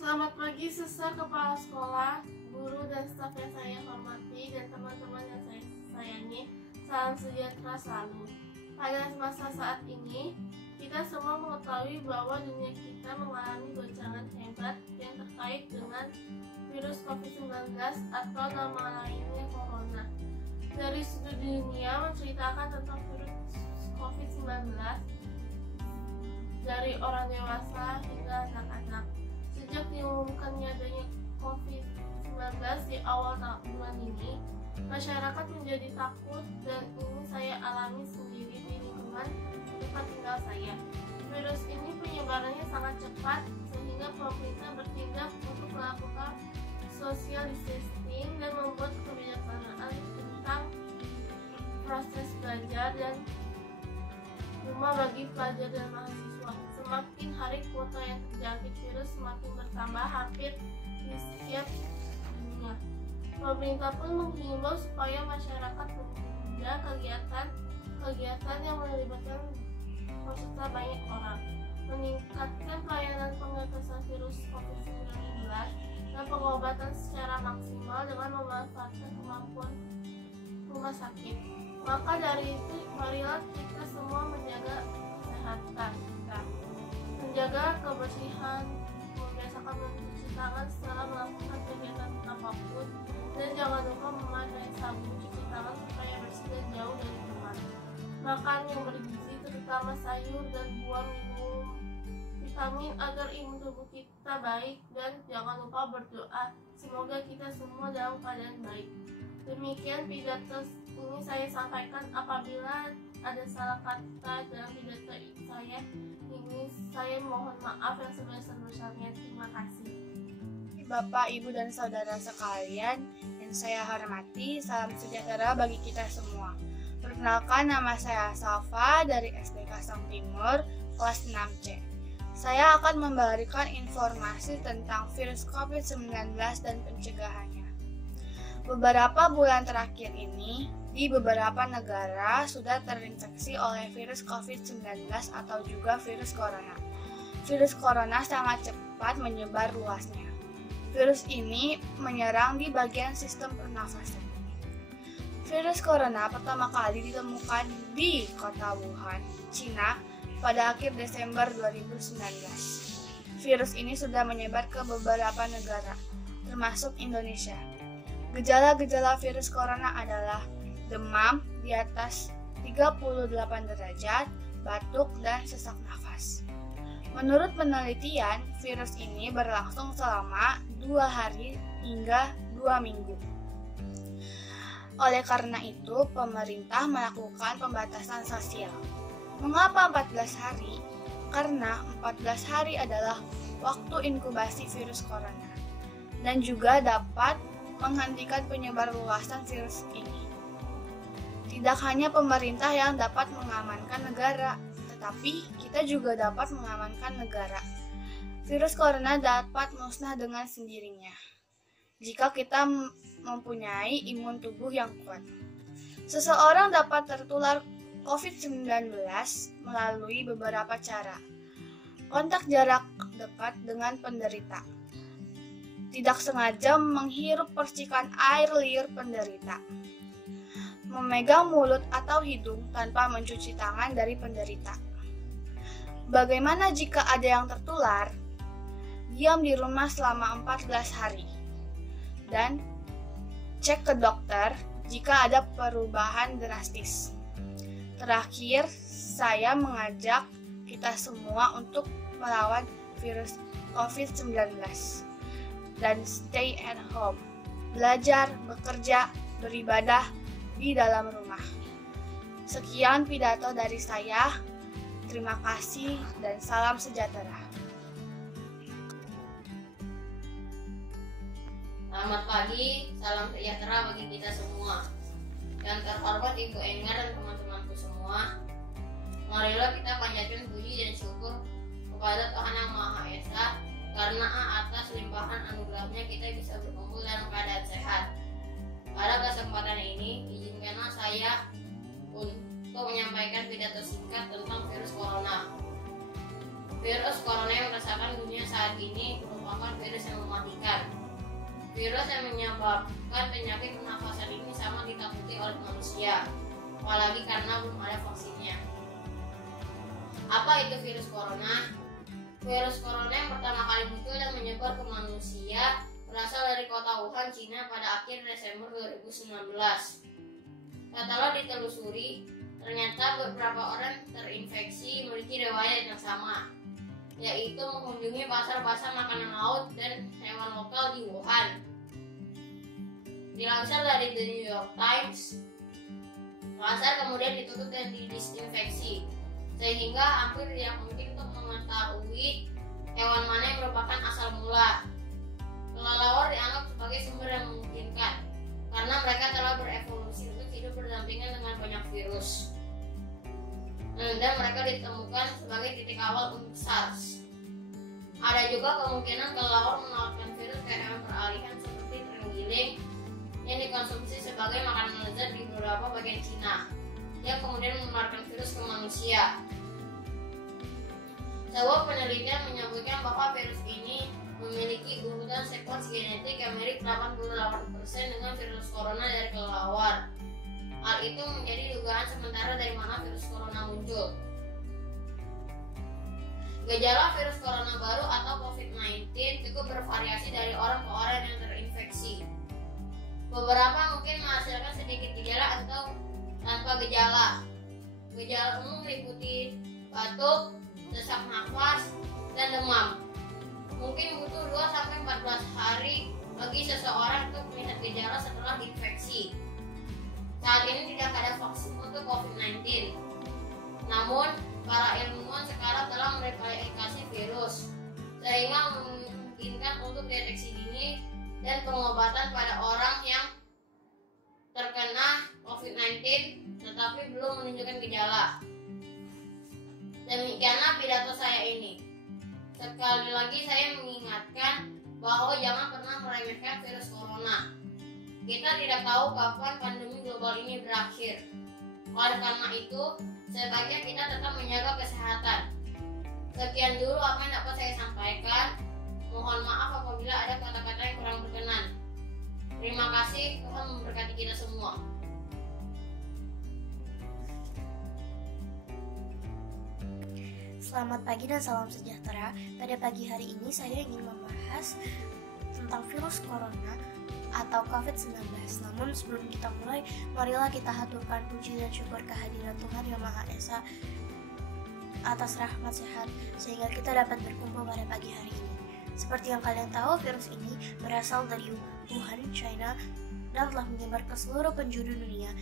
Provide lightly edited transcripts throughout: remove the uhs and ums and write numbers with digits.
Selamat pagi sesar kepala sekolah, guru dan staf yang saya hormati, dan teman-teman yang saya sayangi. Salam sejahtera selalu. Pada masa saat ini, kita semua mengetahui bahwa dunia kita mengalami goncangan hebat yang terkait dengan virus COVID-19 atau nama lainnya Corona. Dari sudut dunia menceritakan tentang virus COVID-19 dari orang dewasa hingga anak-anak. Sejak diumumkannya adanya COVID-19 di awal bulan ini, masyarakat menjadi takut, dan ini saya alami sendiri di lingkungan tempat tinggal saya. Virus ini penyebarannya sangat cepat sehingga pemerintah bertindak untuk melakukan social distancing dan membuat kebijaksanaan tentang proses belajar dan rumah bagi pelajar dan mahasiswa. Semakin hari kuota yang terjangkit virus semakin bertambah hampir di setiap dunia. Pemerintah pun menghimbau supaya masyarakat menunda kegiatan yang melibatkan peserta banyak orang, meningkatkan pelayanan pengetasan virus COVID-19 dan pengobatan secara maksimal dengan memanfaatkan kemampuan rumah sakit. Maka dari itu, marilah kita semua menjaga kesehatan kita, menjaga kebersihan, membiasakan mencuci tangan setelah melakukan kegiatan apapun, dan jangan lupa memakai sabun cuci tangan supaya bersih dan jauh dari kuman. Makan yang bergizi, terutama sayur dan buah, minum vitamin agar imun tubuh kita baik, dan jangan lupa berdoa semoga kita semua dalam keadaan baik. Demikian pidato ini saya sampaikan. Apabila ada salah kata dalam pidato ini, saya mohon maaf yang sebesar-besarnya. Terima kasih. Bapak, Ibu, dan saudara sekalian yang saya hormati, salam sejahtera bagi kita semua. Perkenalkan, nama saya Safa dari SD Kasong Timur, kelas 6C. Saya akan memberikan informasi tentang virus COVID-19 dan pencegahannya. Beberapa bulan terakhir ini, di beberapa negara sudah terinfeksi oleh virus COVID-19 atau juga virus corona. Virus corona sangat cepat menyebar luasnya. Virus ini menyerang di bagian sistem pernafasan. Virus corona pertama kali ditemukan di kota Wuhan, Cina pada akhir Desember 2019. Virus ini sudah menyebar ke beberapa negara, termasuk Indonesia. Gejala-gejala virus corona adalah demam di atas 38 derajat, batuk, dan sesak nafas. Menurut penelitian, virus ini berlangsung selama 2 hari hingga 2 minggu. Oleh karena itu, pemerintah melakukan pembatasan sosial. Mengapa 14 hari? Karena 14 hari adalah waktu inkubasi virus corona dan juga dapat menghentikan penyebar luasan virus ini. Tidak hanya pemerintah yang dapat mengamankan negara, tetapi kita juga dapat mengamankan negara. Virus corona dapat musnah dengan sendirinya jika kita mempunyai imun tubuh yang kuat. Seseorang dapat tertular COVID-19 melalui beberapa cara. Kontak jarak dekat dengan penderita, tidak sengaja menghirup percikan air liur penderita, memegang mulut atau hidung tanpa mencuci tangan dari penderita. Bagaimana jika ada yang tertular? Diam di rumah selama 14 hari dan cek ke dokter jika ada perubahan drastis. Terakhir, saya mengajak kita semua untuk melawan virus COVID-19 dan stay at home, belajar, bekerja, beribadah di dalam rumah. Sekian pidato dari saya. Terima kasih dan salam sejahtera. Selamat pagi, salam sejahtera bagi kita semua. Yang terhormat Ibu Engar dan teman-temanku semua, marilah kita panjatkan puji dan syukur kepada Tuhan Yang Maha Esa, karena atas limpahan anugerahnya kita bisa berkumpul dalam keadaan sehat. Pada kesempatan ini, izinkanlah saya untuk menyampaikan pidato singkat tentang virus corona. Virus corona yang merasakan dunia saat ini merupakan virus yang mematikan. Virus yang menyebabkan penyakit pernafasan ini sangat ditakuti oleh manusia, apalagi karena belum ada vaksinnya. Apa itu virus corona? Virus corona yang pertama kali muncul dan menyebar ke manusia berasal dari kota Wuhan, Cina pada akhir Desember 2019. Setelah ditelusuri, ternyata beberapa orang terinfeksi memiliki riwayat yang sama, yaitu mengunjungi pasar-pasar makanan laut dan hewan lokal di Wuhan. Dilansir dari The New York Times, pasar kemudian ditutup dan didisinfeksi, sehingga hampir tidak mungkin untuk mengetahui hewan mana yang merupakan asal mula. Kelelawar dianggap sebagai sumber yang memungkinkan, karena mereka telah berevolusi untuk hidup berdampingan dengan banyak virus. Dan mereka ditemukan sebagai titik awal untuk SARS. Ada juga kemungkinan kelelawar menawarkan virus ke hewan peralihan seperti terenggiling yang dikonsumsi sebagai makanan lezat di beberapa bagian Cina, yang kemudian menularkan virus ke manusia. Sebuah penelitian menyebutkan bahwa virus ini memiliki urutan sekuens genetik yang mirip 88% dengan virus corona dari kelelawar. Hal itu menjadi dugaan sementara dari mana virus corona muncul. Gejala virus corona baru atau COVID-19 cukup bervariasi dari orang ke orang yang terinfeksi. Beberapa mungkin menghasilkan sedikit gejala atau tanpa gejala. Gejala umum meliputi batuk, sesak nafas, dan demam. Mungkin butuh 2-14 hari bagi seseorang untuk melihat gejala setelah infeksi. Saat ini tidak ada vaksin untuk COVID-19. Namun, para ilmuwan sekarang telah mereplikasi virus, sehingga memungkinkan untuk deteksi dini dan pengobatan pada orang yang terkena COVID-19 tetapi belum menunjukkan gejala. Demikianlah pidato saya ini. Sekali lagi saya mengingatkan bahwa jangan pernah meremehkan virus corona. Kita tidak tahu kapan pandemi global ini berakhir. Oleh karena itu, sebaiknya kita tetap menjaga kesehatan. Sekian dulu apa yang dapat saya sampaikan. Mohon maaf apabila ada kata-kata yang kurang berkenan. Terima kasih, Tuhan memberkati kita semua. Selamat pagi dan salam sejahtera. Pada pagi hari ini saya ingin membahas tentang virus corona atau COVID-19. Namun sebelum kita mulai, marilah kita haturkan puji dan syukur kehadiran Tuhan Yang Maha Esa atas rahmat sehat sehingga kita dapat berkumpul pada pagi hari ini. Seperti yang kalian tahu, virus ini berasal dari Wuhan, China, dan telah menyebar ke seluruh penjuru dunia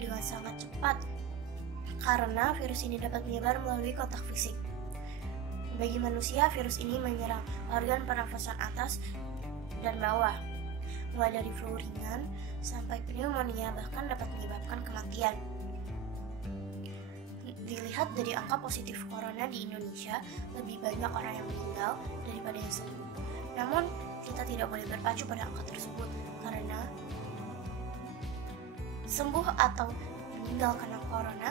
dengan sangat cepat karena virus ini dapat menyebar melalui kontak fisik. Bagi manusia, virus ini menyerang organ pernafasan atas dan bawah, mulai dari flu ringan sampai pneumonia, bahkan dapat menyebabkan kematian. Dilihat dari angka positif corona di Indonesia, lebih banyak orang yang meninggal daripada yang sembuh. Namun, kita tidak boleh berpacu pada angka tersebut karena sembuh atau meninggal karena corona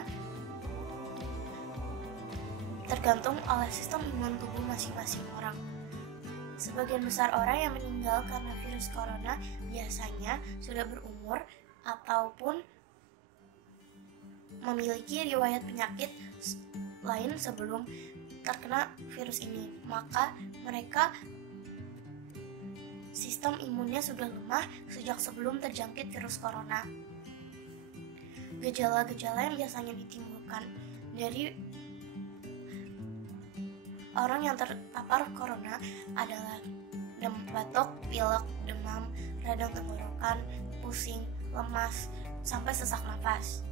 tergantung oleh sistem imun tubuh masing-masing orang. Sebagian besar orang yang meninggal karena virus corona biasanya sudah berumur ataupun memiliki riwayat penyakit lain sebelum terkena virus ini. Maka mereka sistem imunnya sudah lemah sejak sebelum terjangkit virus corona. Gejala-gejala yang biasanya ditimbulkan dari orang yang terpapar corona adalah batuk, pilek, demam, radang tenggorokan, pusing, lemas, sampai sesak nafas.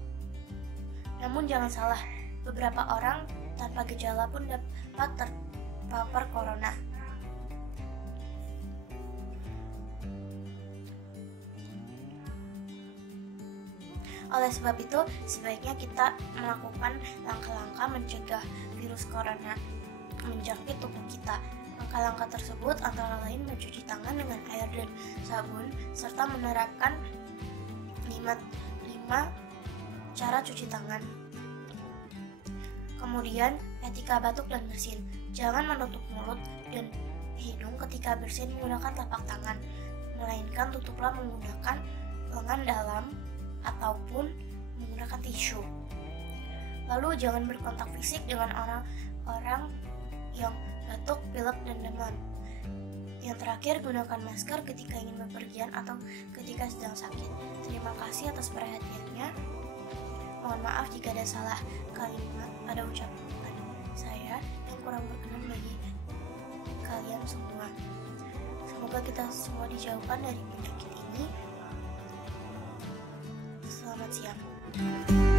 Namun jangan salah, beberapa orang tanpa gejala pun dapat terpapar corona. Oleh sebab itu, sebaiknya kita melakukan langkah-langkah mencegah virus corona menjangkit tubuh kita. Langkah-langkah tersebut antara lain mencuci tangan dengan air dan sabun serta menerapkan 5 cara cuci tangan. Kemudian, etika batuk dan bersin. Jangan menutup mulut dan hidung ketika bersin menggunakan telapak tangan, melainkan tutuplah menggunakan lengan dalam ataupun menggunakan tisu. Lalu jangan berkontak fisik dengan orang-orang yang batuk, pilek, dan demam. Yang terakhir, gunakan masker ketika ingin bepergian atau ketika sedang sakit. Terima kasih atas perhatiannya. Mohon maaf jika ada salah kalimat pada ucapan saya yang kurang berkenan bagi kalian semua. Semoga kita semua dijauhkan dari penyakit ini. Selamat siang.